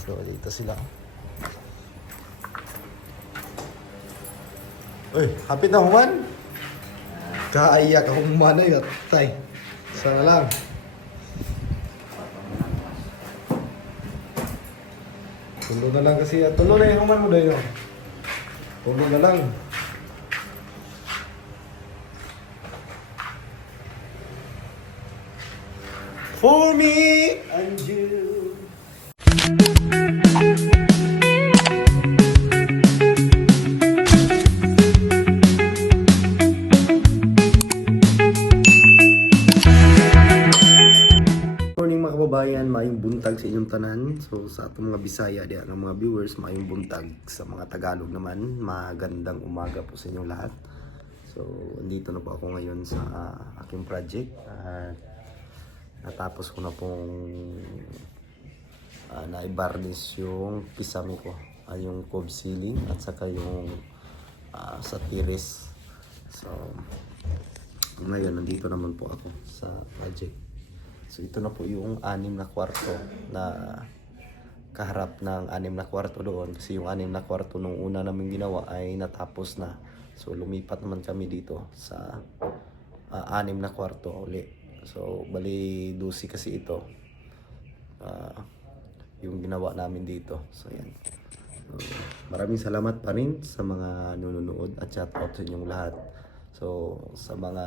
So, dito sila. Uy, hapit na human. Kaiyak akong manay at tay. Sana lang. Tulo na lang kasi. Tulo na yung human mo dayo. Tulo na lang. For me and you. Morning mga kababayan, maayong buntag sa inyong tanan. So sa atong mga Bisaya diyan ang mga viewers, maayong buntag sa mga Tagalog naman. Magandang umaga po sa inyong lahat. So andito na po ako ngayon sa aking project. Natapos ko na pong naibarnish yung kisame ko, yung cove ceiling at saka yung sa tiris. So ngayon nandito naman po ako sa project. So ito na po yung 6 na kwarto na kaharap ng 6 na kwarto doon, kasi yung 6 na kwarto nung una namin ginawa ay natapos na. So lumipat naman kami dito sa 6 na kwarto uli. So bali 12 kasi ito yung ginawa namin dito. So yan. So, maraming salamat pa rin sa mga nanonood at shout out sa inyong lahat. So sa mga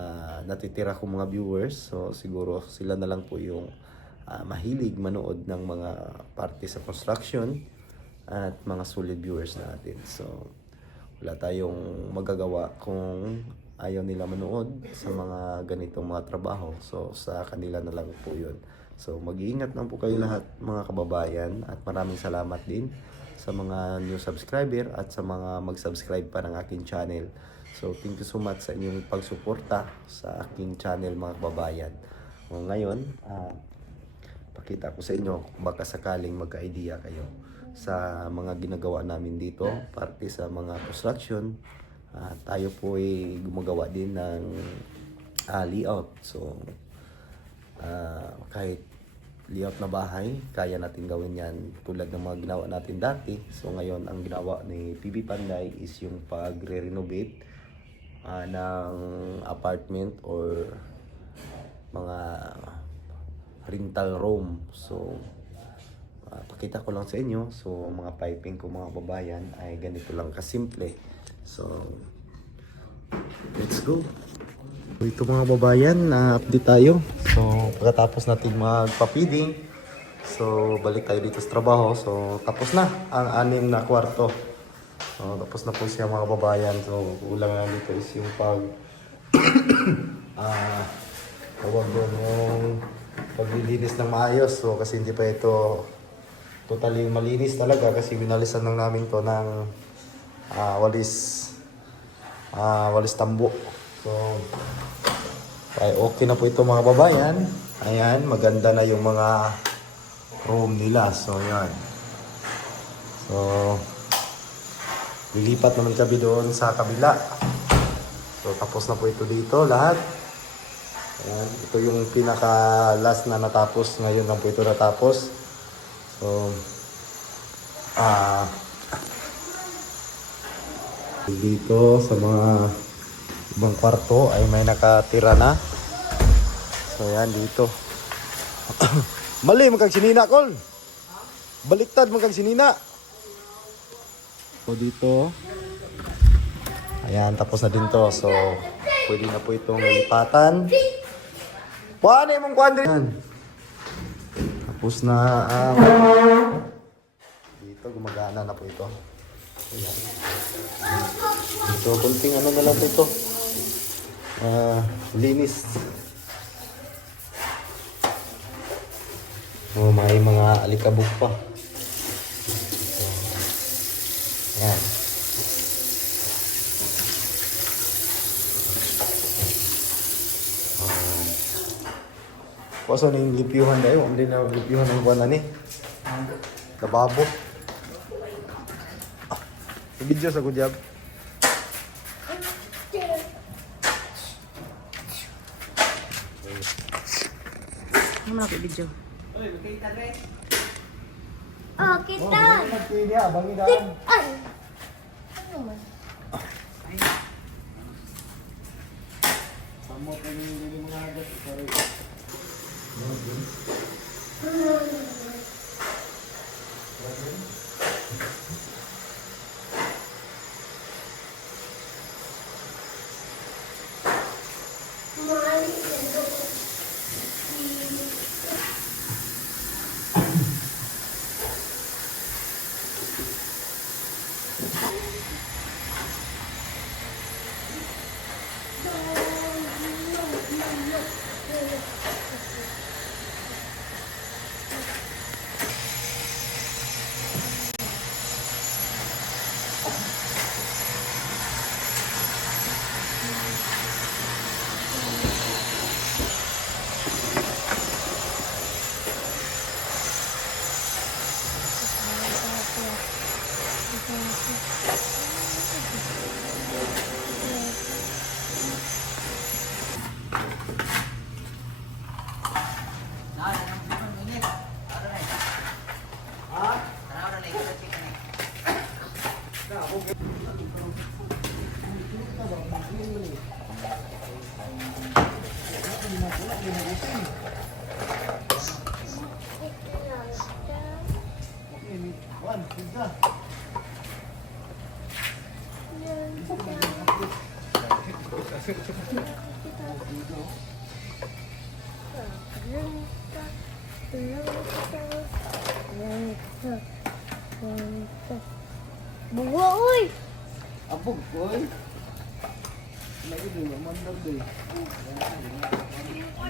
natitira kong mga viewers, so siguro sila na lang po yung mahilig manood ng mga parte sa construction at mga solid viewers natin. So wala tayong magagawa kung ayaw nila manood sa mga ganitong mga trabaho. So sa kanila na lang po yun. So mag-iingat lang po kayo lahat mga kababayan, at maraming salamat din sa mga new subscriber at sa mga mag-subscribe pa ng aking channel. So thank you so much sa inyong pagsuporta sa aking channel mga kababayan. Ngayon, pakita ko sa inyo kung baka sakaling magka-idea kayo sa mga ginagawa namin dito, parte sa mga construction. Tayo po ay gumagawa din ng layout. So kahit layout na bahay, kaya natin gawin yan tulad ng mga ginawa natin dati. So ngayon ang ginawa ni PB Panday is yung pagre-renovate ng apartment or mga rental room. So pakita ko lang sa inyo. So mga piping ko mga babayan ay ganito lang kasimple. So let's go. So ito mga babayan, update tayo. So pagkatapos natin magpa-feeding, so balik tayo dito sa trabaho. So tapos na ang 6 na kwarto. So tapos na po siya mga babayan. So kulang na dito is yung tawag doon yung paglilinis ng maayos. So kasi hindi pa ito totally malinis talaga, kasi binalisan lang namin to ng walis tambo. So ay okay na po ito mga babayan. Ayan, maganda na yung mga room nila. So yan. So lilipat naman kami doon sa kabila. So tapos na po ito dito lahat. Ayan, ito yung pinaka last na natapos. Ngayon lang po ito natapos. So dito sa mga ibang kwarto ay may nakatira na. So yan dito. Mali magkagsinina kol. Baliktad magkagsinina. So dito. Ayan, tapos na din to. So pwede na po itong lipatan. Paano yung kuwan din? Tapos na dito gumagana na po ito. Ayan. So kunting ano na lang po ito. Linis. Oh, may mga alikabok pa. So, ayan. Paso na yung lipyuhan dahil. Hindi na lipyuhan ng buwan na ni. Lababo. Video sa kudyab. Ano ako video? Oh, kita. Nagpili ha, bangidan. Ay. Ano man? Samot na yung mga hagas. Sorry. Bunga, uy! Abog, boy. Lagi dulu, mandar deh.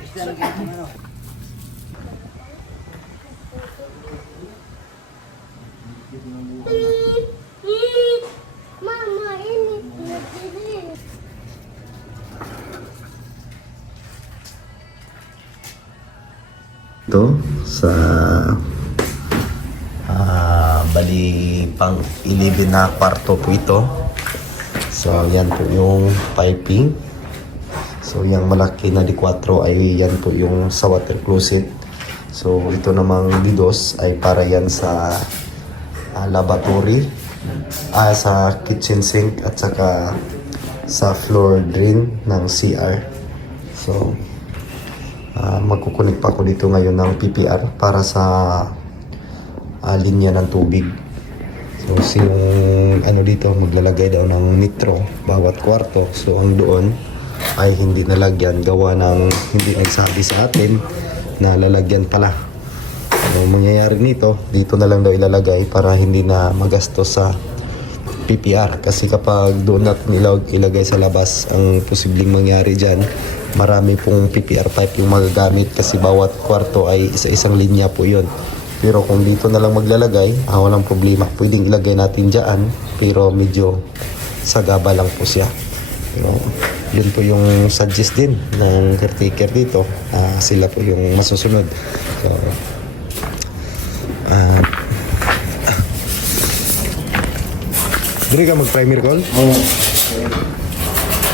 Bisa lagi mana? Mama, ini. Ito sa bali pang 11 na kwarto po ito. So yan po yung piping. So yung malaki na D4 ay yan po yung sa water closet. So ito namang D2 ay para yan sa lavatory, sa kitchen sink at saka sa floor drain ng CR. So magkukunik pa ako dito ngayon ng PPR para sa linya ng tubig. So yung ano dito maglalagay daw ng nitro bawat kwarto. So ang doon ay hindi nalagyan gawa ng hindi nagsabi sa atin na lalagyan pala. So mangyayari nito dito na lang daw ilalagay para hindi na magastos sa PPR, kasi kapag doon natin ilagay sa labas, ang posibleng mangyari dyan, marami pong PPR pipe yung magagamit kasi bawat kwarto ay isa-isang linya po yun. Pero kung dito na lang maglalagay, walang problema, pwedeng ilagay natin dyan, pero medyo sagaba lang po siya. Pero yun po yung suggest din ng caretaker dito, sila po yung masusunod. So dili ka mag-primer call? Oh.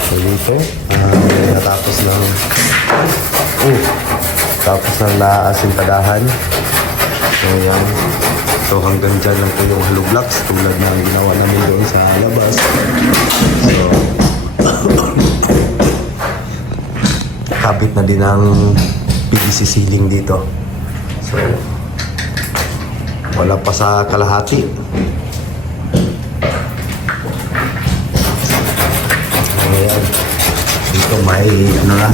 So dito, natapos ng tapos ng naasintadahan. So yan. So hanggang dyan lang po yung hollow blocks tulad ng ginawa namin doon sa labas. So kabit na din ang PVC ceiling dito. So wala pa sa kalahati. Ayan. Dito may ano na,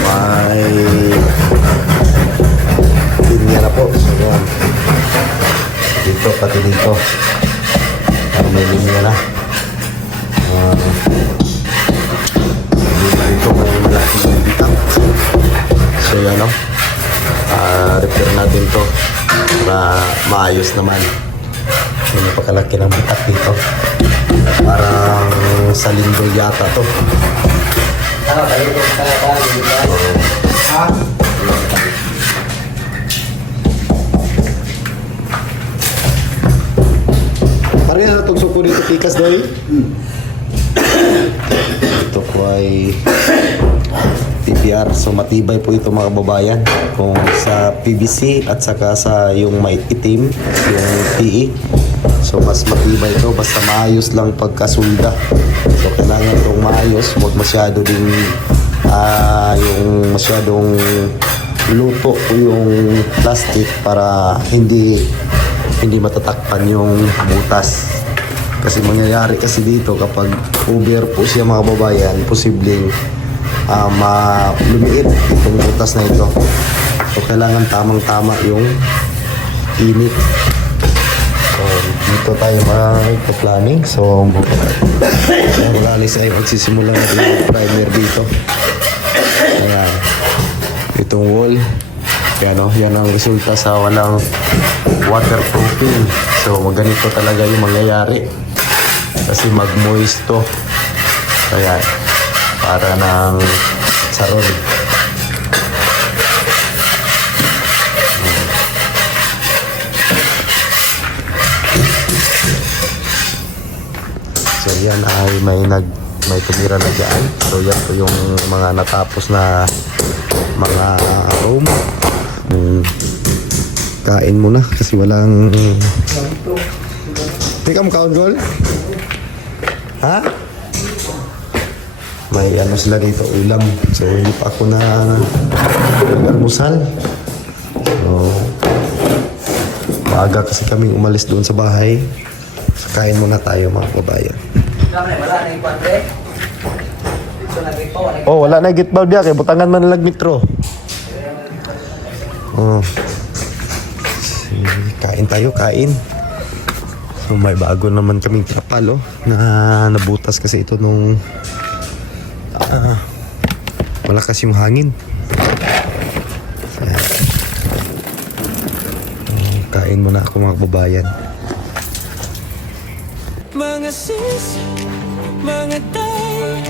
may linya na po. So yan. Dito pati dito may linya na. Dito may malaking bitang. So yan o, repair natin to para maayos naman. So napakalaki ng bitak dito. Parang sa linggo yata to. Pareha na itong suko dito pikas doy. Ito ko ay TPR. So matibay po ito mga kababayan. Kung sa PVC at saka sa yung may itim, yung PE. So mas matibay ito basta maayos lang pagkasulda. So kailangan itong maayos, huwag masyado din yung masyadong luto o yung plastic para hindi matatakpan yung butas. Kasi mangyayari kasi dito kapag over po siya mga kababayan, posibleng lumiit itong butas na ito. So kailangan tamang-tama yung init. So dito tayo mag-planning. So magalis ay magsisimula na yung primer dito. Ayan. Itong wall. Yan ang resulta sa walang waterproofing. So ganito talaga yung mangyayari. Kasi mag-moist to. Ayan. Para ng saron. So yan ay may tumira na dyan. So yan po yung mga natapos na mga room. Kain muna kasi walang... Teka mo kaon gol? Ha? May ano sila dito, ulam. So hindi pa ako na nag-almusal. So maaga kasi kaming umalis doon sa bahay. So kain muna tayo mga kababayan. Oh, wala na gitbal biya kay butangan man lag metro. Oh. Kain tayo, kain. So may bago naman kaming trapal na nabutas kasi ito nung malakas yung hangin. Kain muna ako mga kababayan. Mga sis, mga day,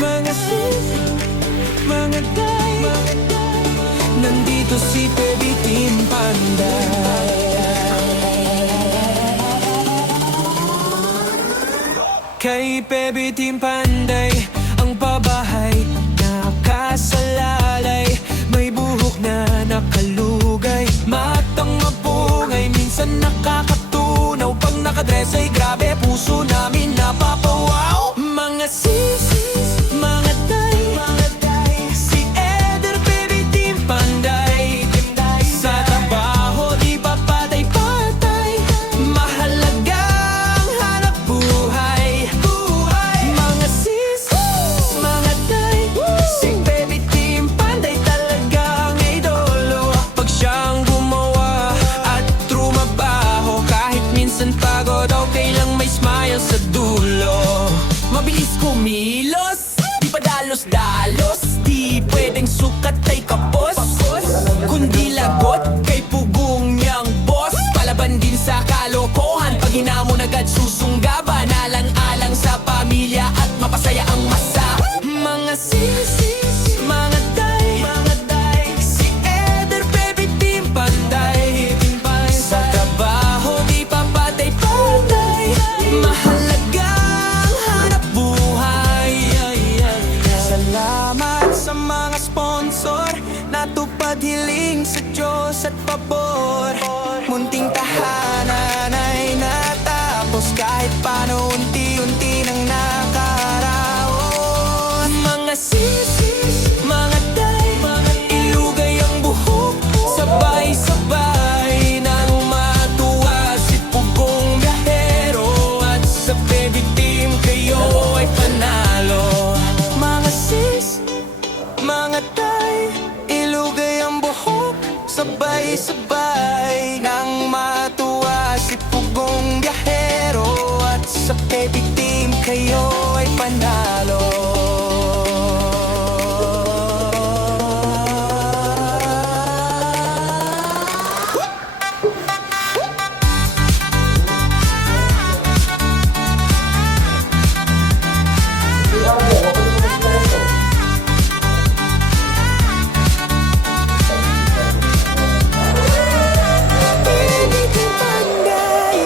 mga sis, mga day, nandito si Baby Team Panday. Kay Baby Team Panday, ang pabahay nakasalalay, may buhok na nakalugay, matang mapungay, minsan nakakatunaw, pag nakadress ay grabe, puso namin napapawaw. Mga sis, mga day, si Eder Baby Team Panday, sa trabaho di pa patay-patay, mahalagang hanap buhay. Mga sis, mga day, si Baby Team Panday talagang idolo. Pag siyang gumawa at trumabaho, kahit minsan pagod, okay lang may smile sa dulo. Mabilis kumilos, di pa dalos-dalos, di pwedeng sukat ay kapos, kundi lagot kay pugong niyang boss. Palaban din sa kalokohan, pag hinamon agad susunggaban, alang-alang sa pamilya at mapasaya ang masa. Mga sis, mga day, si Eder Baby Team Panday, sa trabaho di pa patay-patay, mahalagang hanap buhay. Salamat sa mga sponsor, natupad hiling sa Diyos at pabor. Munting tahanan ay natapos, kahit paano unti-unti nang nakaraos. Mga sis, mga day, ilugay ang buhok, sabay-sabay nang matuwa si pugong biyahero, at sa Baby Team kayo ay panalo. Mga sis, mga day, ilugay ang buhok, sabay-sabay nang matuwa si pugong biyahero, at sa Baby Team kayo ay panalo. Baby Team Panday,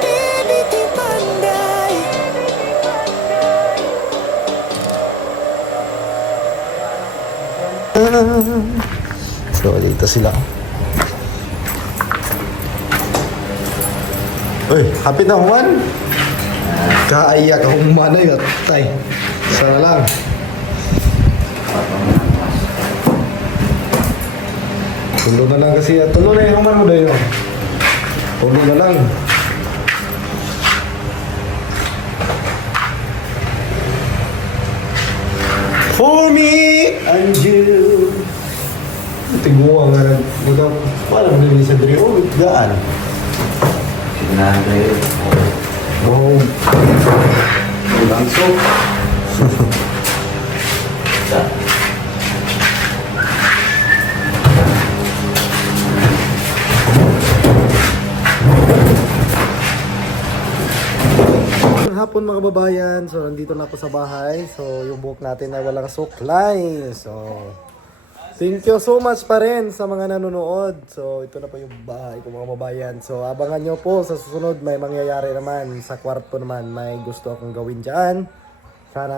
Baby Team Panday, So, dito sila. Uy, happy na Juan? Kaiyak akong manay at tay. Sana lang. Tulo na lang kasi. Tulo na yung man mo dahil. Tulo na lang. For me and you. Tiguwa nga lang. Parang nilin sa diri. Oh, gaan. Tignan kayo. Oh. Langso. Magandang hapon mga kababayan. So nandito na ako sa bahay. So yung buhok natin ay walang suklay. So thank you so much pa rin sa mga nanonood. So ito na po yung bahay ko mga kababayan. So abangan nyo po sa susunod may mangyayari naman. Sa kwarto naman may gusto akong gawin dyan. Sana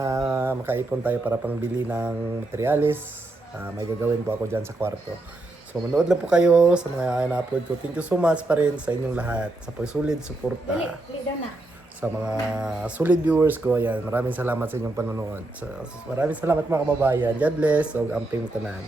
makaipon tayo para pangbili ng materialis. May gagawin po ako dyan sa kwarto. So manood lang po kayo sa mga na-upload ko. Thank you so much pa rin sa inyong lahat. Sa pagsulid, suporta. Sa mga solid viewers ko, ayan, maraming salamat sa inyong panonood. So, maraming salamat mga kababayan. God bless. O amping tanan.